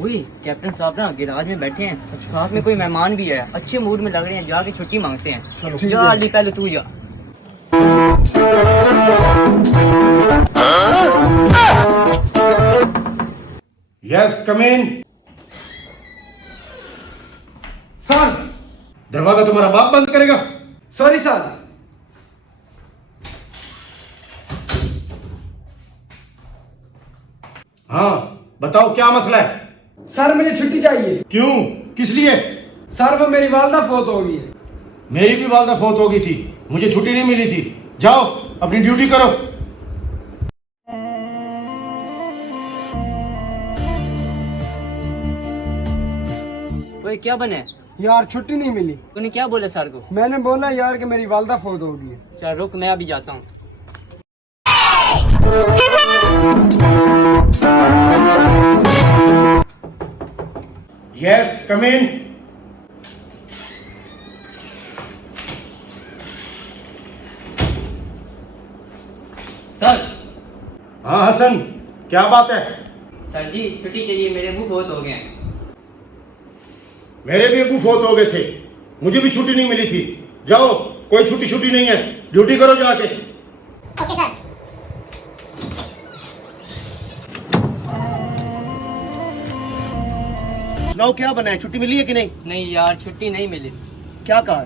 वही कैप्टन साहब ना गिराज में बैठे हैं, साथ में कोई मेहमान भी है, अच्छे मूड में लग रहे हैं, जाके छुट्टी मांगते हैं। जा अली पहले तू जा। यस कम इन। सर। दरवाजा तुम्हारा बाप बंद करेगा? Sorry sir. हाँ बताओ क्या मसला है? सर मुझे छुट्टी चाहिए। क्यों, किस लिए? सर वो मेरी वालदा फौत हो गई है। मेरी भी वालदा फौत हो गई थी, मुझे छुट्टी नहीं मिली थी। जाओ अपनी ड्यूटी करो। वही क्या बने? यार छुट्टी नहीं मिली। तूने क्या बोला सर को? मैंने बोला यार कि मेरी वालदा फौत हो गई है। चल रुक, मैं अभी जाता हूँ। यस कम इन। सर। हाँ हसन, क्या बात है? सर जी छुट्टी चाहिए, मेरे अबू फौत हो गए हैं। मेरे भी अबू फौत हो गए थे, मुझे भी छुट्टी नहीं मिली थी। जाओ, कोई छुट्टी नहीं है, ड्यूटी करो जाके। Okay sir. सुनाओ क्या बना है, छुट्टी मिली है कि नहीं? नहीं यार छुट्टी नहीं मिली। क्या कहा?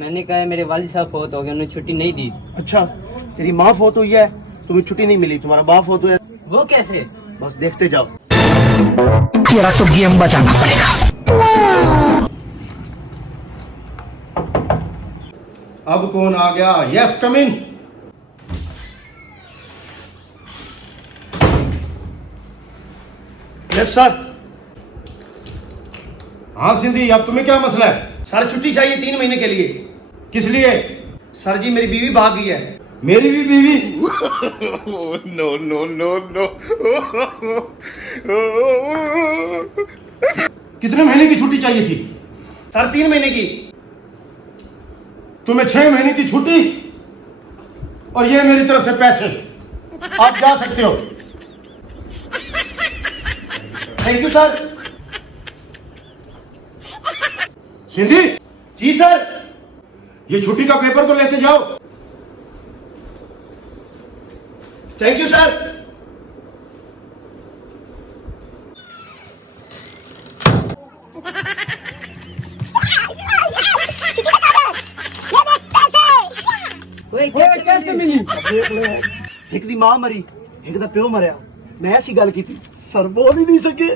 मैंने कहा मेरे वालिद साहब फौत हो गए, उन्होंने छुट्टी नहीं दी। अच्छा, तेरी माँ फौत हुई है, तुम्हें छुट्टी नहीं मिली, तुम्हारा बाप फौत हुआ है। वो कैसे? बस देखते जाओ। तेरा तो गेम बचाना पड़ेगा। अब कौन आ गया? Yes come in. Yes sir. हाँ सिंधी, अब तुम्हें क्या मसला है? सर छुट्टी चाहिए 3 महीने के लिए। किस लिए? सर जी मेरी बीवी भाग गई है। मेरी भी बीवी? कितने महीने की छुट्टी चाहिए थी? सर 3 महीने की। तुम्हें 6 महीने की छुट्टी और ये मेरी तरफ से पैसे, आप जा सकते हो। Thank you sir. सिंधी, जी सर। ये छुट्टी का पेपर तो लेते जाओ। Thank you sir. कैसे मिली? एक दी मां मरी, एक दा प्यो मरिया। मैं ऐसी गल की थी, सर बोल ही नहीं सके।